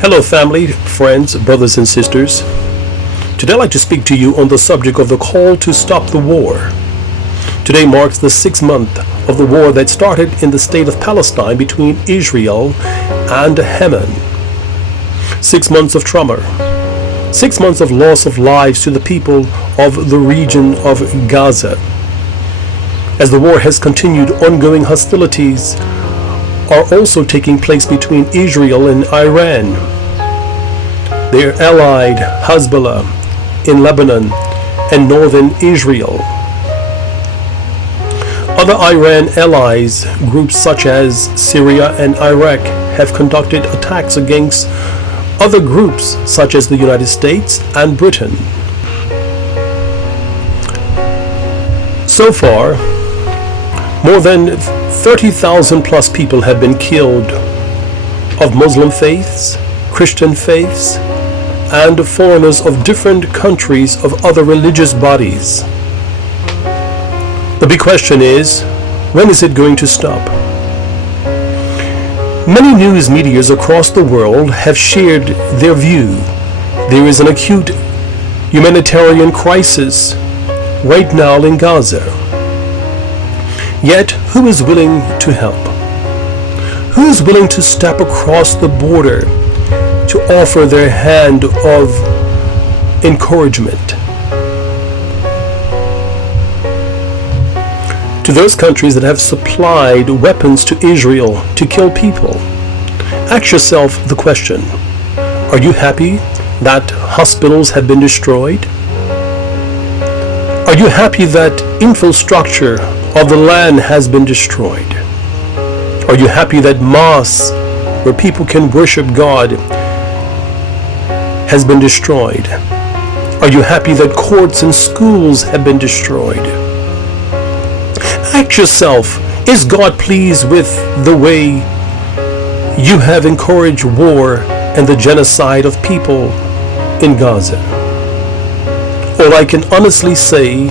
Hello, family, friends, brothers, and sisters. Today I'd like to speak to you on the subject of the call to stop the war. Today marks the 6th month of the war that started in the State of Palestine between Israel and Haman. 6 months of trauma. 6 months of loss of lives to the people of the region of Gaza. As the war has continued, ongoing hostilities are also taking place between Israel and Iran. Their allied Hezbollah in Lebanon and northern Israel. Other Iran allies, groups such as Syria and Iraq, have conducted attacks against other groups such as the United States and Britain. So far, more than 30,000 plus people have been killed of Muslim faiths, Christian faiths, and foreigners of different countries of other religious bodies. The big question is, when is it going to stop? Many news medias across the world have shared their view. There is an acute humanitarian crisis right now in Gaza. Yet, who is willing to help? Who is willing to step across the border to offer their hand of encouragement to those countries that have supplied weapons to Israel to kill people? Ask yourself the question, are you happy that hospitals have been destroyed? Are you happy that infrastructure of the land has been destroyed? Are you happy that mosques where people can worship God has been destroyed? Are you happy that courts and schools have been destroyed? Ask yourself, is God pleased with the way you have encouraged war and the genocide of people in Gaza? All I can honestly say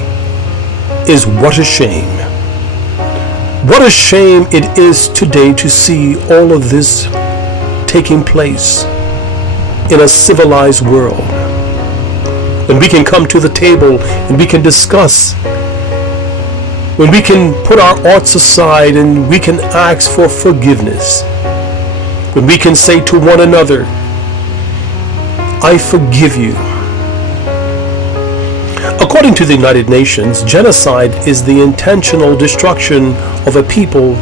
is what a shame. What a shame it is today to see all of this taking place in a civilized world. When we can come to the table and we can discuss, when we can put our arts aside and we can ask for forgiveness, when we can say to one another, I forgive you. According to the United Nations, genocide is the intentional destruction of a people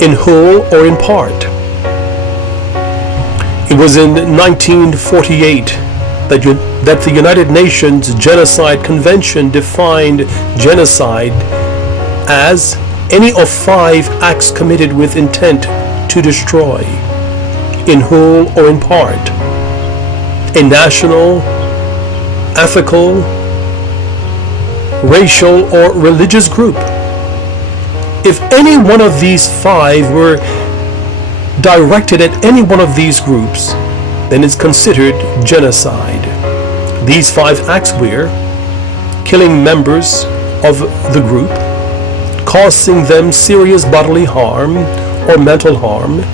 in whole or in part. It was in 1948 that the United Nations Genocide Convention defined genocide as any of 5 acts committed with intent to destroy, in whole or in part, a national, ethical, racial, or religious group. If any one of these 5 were directed at any one of these groups, then it's considered genocide. These 5 acts were killing members of the group, causing them serious bodily harm or mental harm,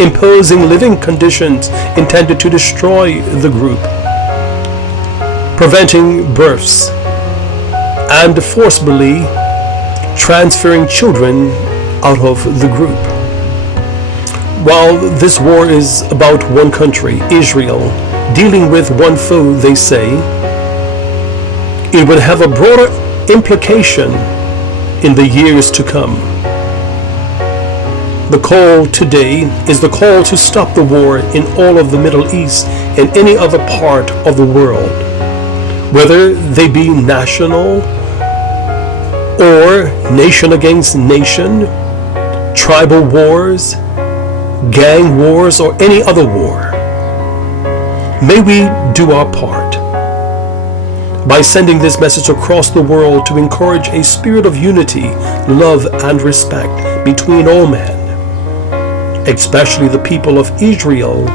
imposing living conditions intended to destroy the group, preventing births, and forcibly transferring children out of the group. While this war is about one country, Israel, dealing with one foe, they say, it would have a broader implication in the years to come. The call today is the call to stop the war in all of the Middle East and any other part of the world, whether they be national or nation against nation, tribal wars, gang wars, or any other war. May we do our part by sending this message across the world to encourage a spirit of unity, love, and respect between all men, especially the people of Israel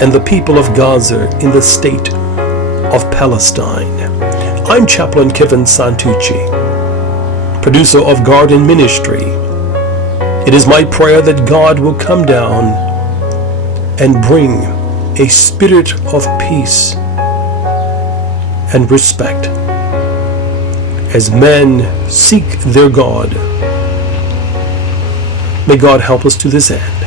and the people of Gaza in the State of Palestine. I'm Chaplain Kevin Santucci, producer of Garden Ministry. It is my prayer that God will come down and bring a spirit of peace and respect as men seek their God. May God help us to this end.